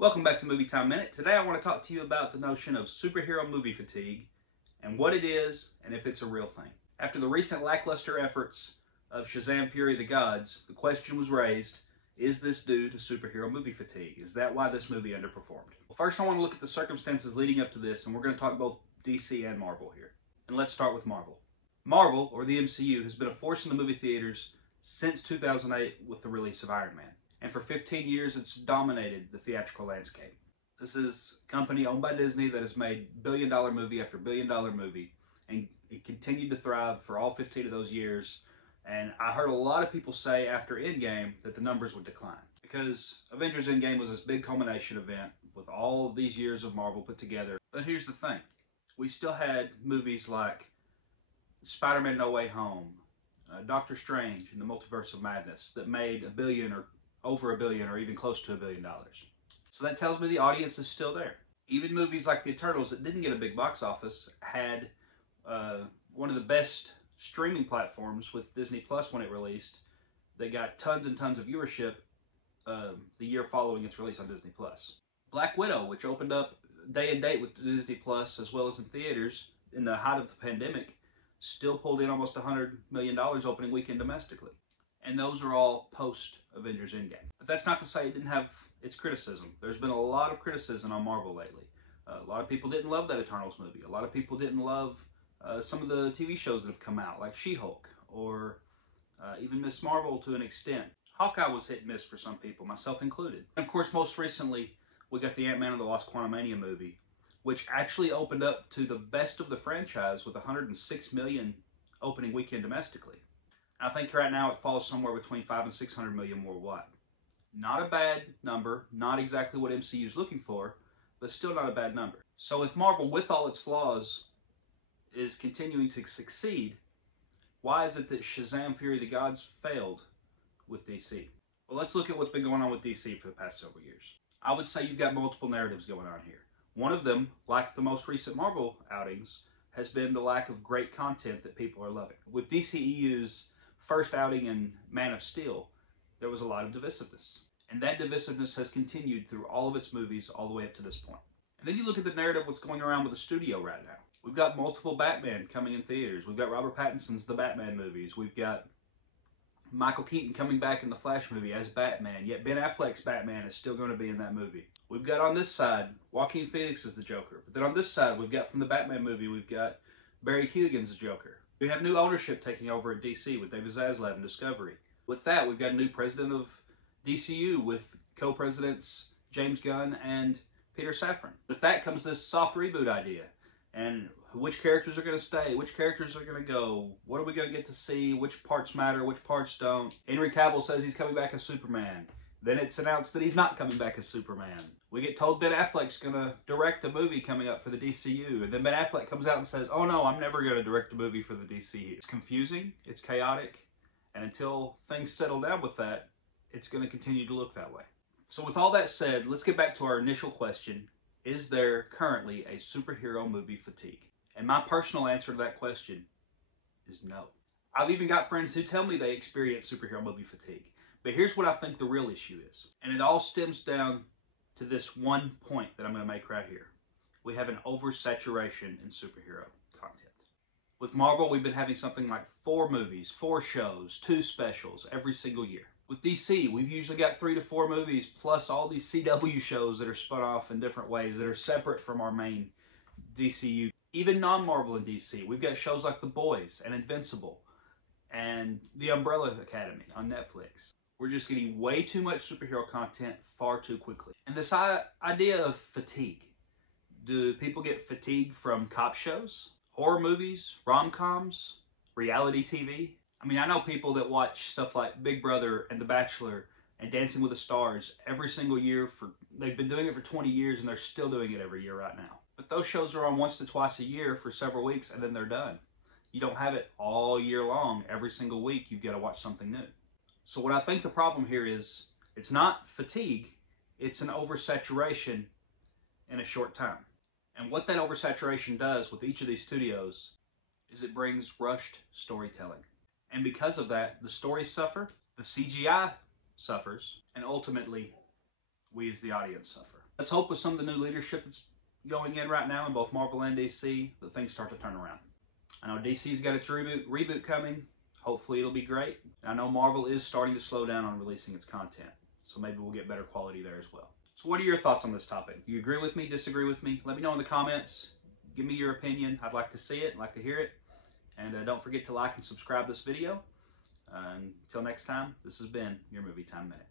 Welcome back to Movie Time Minute. Today I want to talk to you about the notion of superhero movie fatigue and what it is and if it's a real thing. After the recent lackluster efforts of Shazam! Fury of the Gods, the question was raised, is this due to superhero movie fatigue? Is that why this movie underperformed? Well, first I want to look at the circumstances leading up to this, and we're going to talk both DC and Marvel here. And let's start with Marvel. Marvel, or the MCU, has been a force in the movie theaters since 2008 with the release of Iron Man. And for 15 years, it's dominated the theatrical landscape. This is a company owned by Disney that has made billion-dollar movie after billion-dollar movie, and it continued to thrive for all 15 of those years. And I heard a lot of people say after Endgame that the numbers would decline, because Avengers Endgame was this big culmination event with all of these years of Marvel put together. But here's the thing. We still had movies like Spider-Man No Way Home, Doctor Strange and the Multiverse of Madness that made $1 billion or over $1 billion or even close to $1 billion. So that tells me the audience is still there. Even movies like The Eternals that didn't get a big box office had one of the best streaming platforms with Disney Plus when it released. They got tons and tons of viewership the year following its release on Disney Plus. Black Widow, which opened up day and date with Disney Plus as well as in theaters in the height of the pandemic, still pulled in almost $100 million opening weekend domestically. And those are all post-Avengers Endgame. But that's not to say it didn't have its criticism. There's been a lot of criticism on Marvel lately. A lot of people didn't love that Eternals movie. A lot of people didn't love some of the TV shows that have come out, like She-Hulk, or even Miss Marvel to an extent. Hawkeye was hit and miss for some people, myself included. And of course, most recently, we got the Ant-Man and the Lost Quantumania movie, which actually opened up to the best of the franchise with $106 million opening weekend domestically. I think right now it falls somewhere between 500 and 600 million worldwide. Not a bad number, not exactly what MCU is looking for, but still not a bad number. So if Marvel, with all its flaws, is continuing to succeed, why is it that Shazam! Fury of the Gods failed with DC? Well, let's look at what's been going on with DC for the past several years. I would say you've got multiple narratives going on here. One of them, like the most recent Marvel outings, has been the lack of great content that people are loving. With DCEU's first outing in Man of Steel, there was a lot of divisiveness. And that divisiveness has continued through all of its movies all the way up to this point. And then you look at the narrative, what's going around with the studio right now. We've got multiple Batman coming in theaters. We've got Robert Pattinson's The Batman movies. We've got Michael Keaton coming back in the Flash movie as Batman, yet Ben Affleck's Batman is still going to be in that movie. We've got on this side, Joaquin Phoenix as the Joker. But then on this side, we've got from the Batman movie, we've got Barry Keoghan's Joker. We have new ownership taking over at DC with David Zaslav and Discovery. With that, we've got a new president of DCU with co-presidents James Gunn and Peter Safran. With that comes this soft reboot idea. And which characters are going to stay? Which characters are going to go? What are we going to get to see? Which parts matter? Which parts don't? Henry Cavill says he's coming back as Superman. Then it's announced that he's not coming back as Superman. We get told Ben Affleck's going to direct a movie coming up for the DCU. And then Ben Affleck comes out and says, oh no, I'm never going to direct a movie for the DCU. It's confusing. It's chaotic. And until things settle down with that, it's going to continue to look that way. So with all that said, let's get back to our initial question. Is there currently a superhero movie fatigue? And my personal answer to that question is no. I've even got friends who tell me they experience superhero movie fatigue. But here's what I think the real issue is. And it all stems down to this one point that I'm going to make right here. We have an oversaturation in superhero content. With Marvel, we've been having something like 4 movies, 4 shows, 2 specials every single year. With DC, we've usually got 3 to 4 movies plus all these CW shows that are spun off in different ways that are separate from our main DCU. Even non-Marvel in DC, we've got shows like The Boys and Invincible and The Umbrella Academy on Netflix. We're just getting way too much superhero content far too quickly. And this idea of fatigue. Do people get fatigued from cop shows, horror movies, rom-coms, reality TV? I mean, I know people that watch stuff like Big Brother and The Bachelor and Dancing with the Stars every single year. They've been doing it for 20 years and they're still doing it every year right now. But those shows are on once to twice a year for several weeks and then they're done. You don't have it all year long. Every single week you've got to watch something new. So what I think the problem here is, it's not fatigue, it's an oversaturation in a short time. And what that oversaturation does with each of these studios is it brings rushed storytelling. And because of that, the stories suffer, the CGI suffers, and ultimately, we as the audience suffer. Let's hope with some of the new leadership that's going in right now in both Marvel and DC that things start to turn around. I know DC's got its reboot coming. Hopefully it'll be great. I know Marvel is starting to slow down on releasing its content, so maybe we'll get better quality there as well. So what are your thoughts on this topic? Do you agree with me, disagree with me? Let me know in the comments. Give me your opinion. I'd like to see it, I'd like to hear it. And don't forget to like and subscribe this video. Until next time, this has been your Movie Time Minute.